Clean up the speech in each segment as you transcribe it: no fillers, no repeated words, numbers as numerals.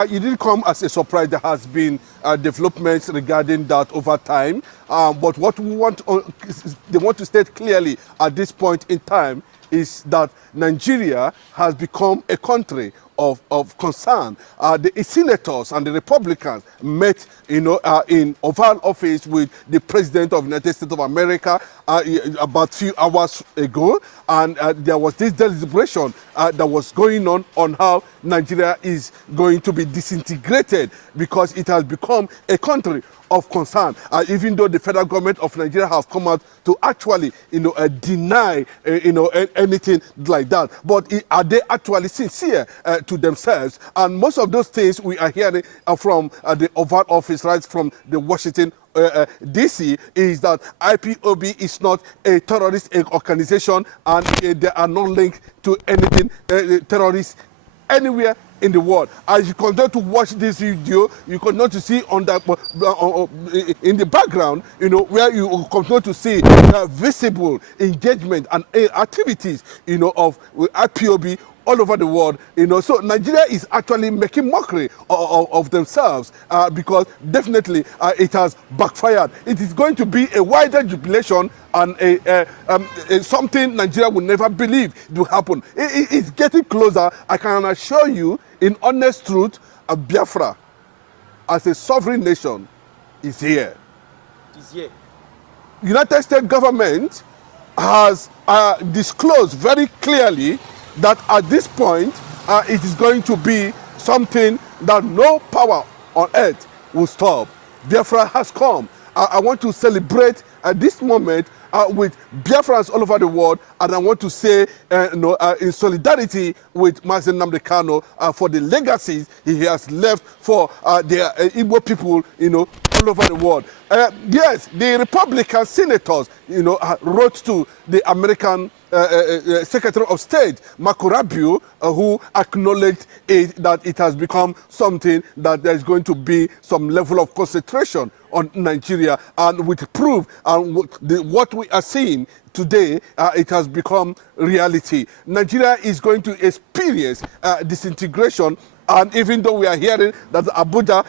It didn't come as a surprise. There has been developments regarding that over time. But what we want, they want to state clearly at this point in time is that Nigeria has become a country of concern. The senators and the Republicans met, in Oval Office with the President of the United States of America about a few hours ago, and there was this deliberation that was going on how Nigeria is going to be disintegrated because it has become a country of concern, even though the federal government of Nigeria has come out to actually, deny, anything like that. But are they actually sincere to themselves? And most of those things we are hearing from the Oval Office, right from the Washington DC, is that IPOB is not a terrorist organization, and they are not linked to anything terrorist anywhere in the world. As you continue to watch this video, you continue to see on that in the background, where you continue to see visible engagement and activities, of IPOB all over the world, So Nigeria is actually making mockery of themselves because definitely it has backfired. It is going to be a wider jubilation and something Nigeria will never believe will happen. It's getting closer. I can assure you, in honest truth, Biafra, as a sovereign nation, is here. Is here. United States government has disclosed very clearly that at this point, it is going to be something that no power on earth will stop. Biafra has come. I want to celebrate at this moment with Biafrans all over the world, and I want to say, in solidarity with Mazen Nnamdi Kanu for the legacies he has left for the Igbo people, all over the world. Yes, the Republican senators, wrote to the American Secretary of State, Marco Rubio, who acknowledged that it has become something that there is going to be some level of concentration on Nigeria, and with proof and what we are seeing today, it has become reality. Nigeria is going to experience disintegration. And even though we are hearing that Abuja,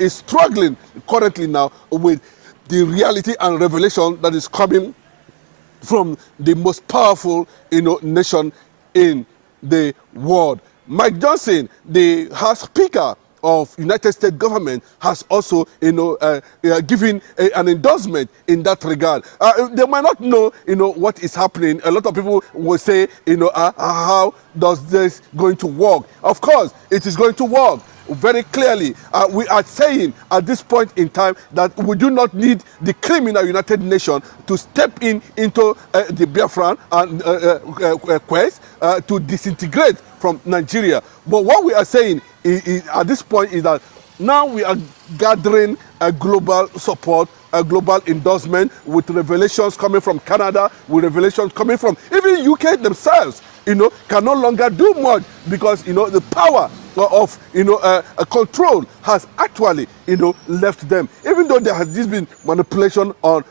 is struggling currently now with the reality and revelation that is coming from the most powerful, nation in the world. Mike Johnson, the House Speaker of United States government, has also, given an endorsement in that regard. They might not know, what is happening. A lot of people will say, how does this going to work? Of course, it is going to work very clearly. We are saying at this point in time that we do not need the criminal United Nations to step into the Biafran quest to disintegrate from Nigeria. But what we are saying at this point is that now we are gathering a global support, a global endorsement, with revelations coming from Canada, with revelations coming from even UK themselves, can no longer do much because, the power of, control has actually, left them. Even though there has been manipulation on,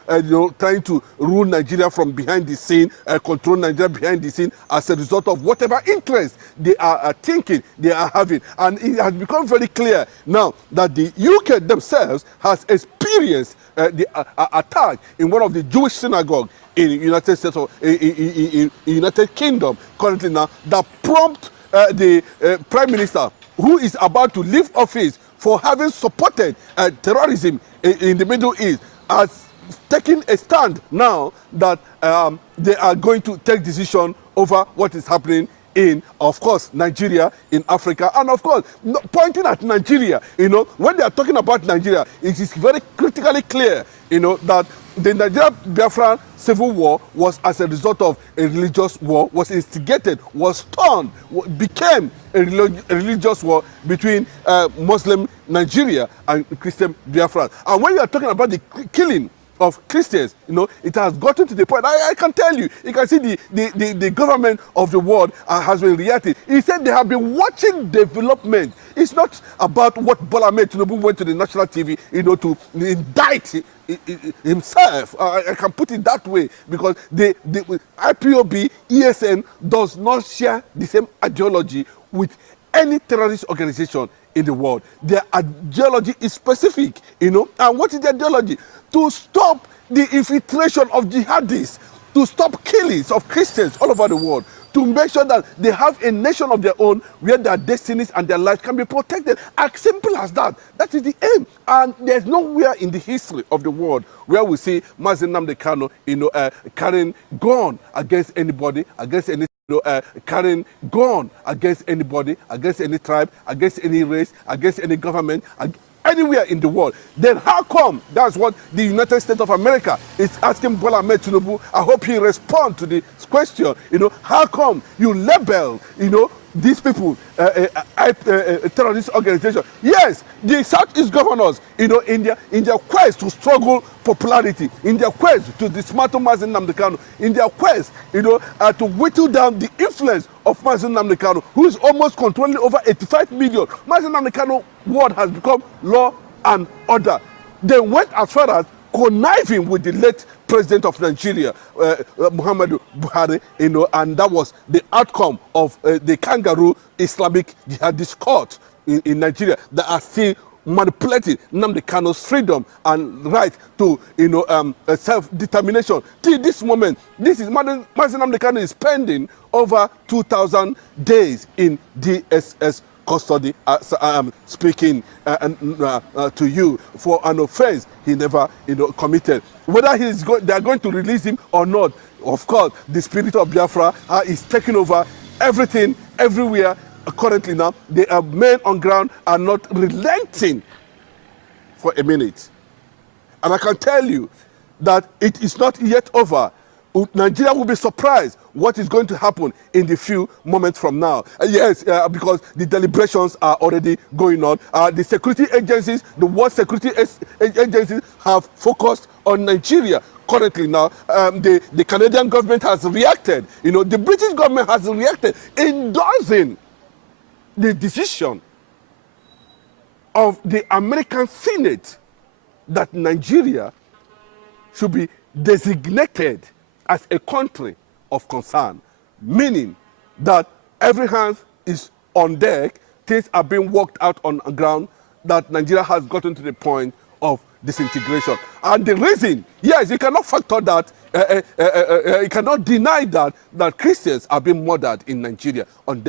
trying to rule Nigeria from behind the scene, control Nigeria behind the scene as a result of whatever interest they are thinking they are having. And it has become very clear now that the UK themselves has experienced the attack in one of the Jewish synagogues in the United States or in United Kingdom currently now, that prompt the Prime Minister, who is about to leave office for having supported terrorism in the Middle East, has taken a stand now that they are going to take decision over what is happening in, of course, Nigeria, in Africa, and of course, pointing at Nigeria, when they are talking about Nigeria, it is very critically clear, that the Nigeria-Biafran civil war was as a result of a religious war, was instigated, was turned, became a religious war between Muslim Nigeria and Christian Biafran. And when you are talking about the killing of Christians, it has gotten to the point. I can tell you, you can see the government of the world has been reacting. He said they have been watching development. It's not about what Bola Ahmed Tinubu went to the national TV, to indict himself. I can put it that way, because the IPOB, ESN does not share the same ideology with any terrorist organization in the world. Their ideology is specific, you know. And what is their ideology? To stop the infiltration of jihadists, to stop killings of Christians all over the world, to make sure that they have a nation of their own where their destinies and their lives can be protected. As simple as that. That is the aim. And there's nowhere in the history of the world where we see Mazi Nnamdi Kanu, you know, carrying gun against anybody, against any, you know, carrying gun against anybody, against any tribe, against any race, against any government, anywhere in the world. Then how come? That's what the United States of America is asking Bola Ahmed Tinubu. I hope he responds to this question. You know, how come you label, you know, these people terrorist organization? Yes, the Southeast governors, you know, in their quest to struggle popularity, in their quest to dismantle Mazi Nnamdi Kanu, in their quest, you know, to whittle down the influence of Mazi Nnamdi Kanu, who is almost controlling over 85 million. Mazi Nnamdi Kanu word has become law and order. They went as far as conniving with the late president of Nigeria, Muhammadu Buhari, you know, and that was the outcome of the kangaroo Islamic jihadist court in Nigeria that are still manipulating Nnamdi Kanu's freedom and right to, you know, self-determination. Till this moment, this is Mazi Nnamdi Kanu is spending over 2,000 days in DSS custody, speaking to you for an offense he never, you know, committed. Whether they are going to release him or not, of course, the spirit of Biafra is taking over everything, everywhere. Currently now, the men on ground are not relenting for a minute. And I can tell you that it is not yet over. Nigeria will be surprised what is going to happen in the few moments from now. Yes, because the deliberations are already going on. The security agencies, the world security agencies have focused on Nigeria currently now. The Canadian government has reacted. You know, the British government has reacted, endorsing the decision of the American Senate that Nigeria should be designated as a country of concern, meaning that every hand is on deck, things are being worked out on the ground, that Nigeria has gotten to the point of disintegration. And the reason, yes, you cannot factor that, you cannot deny that Christians are being murdered in Nigeria on daily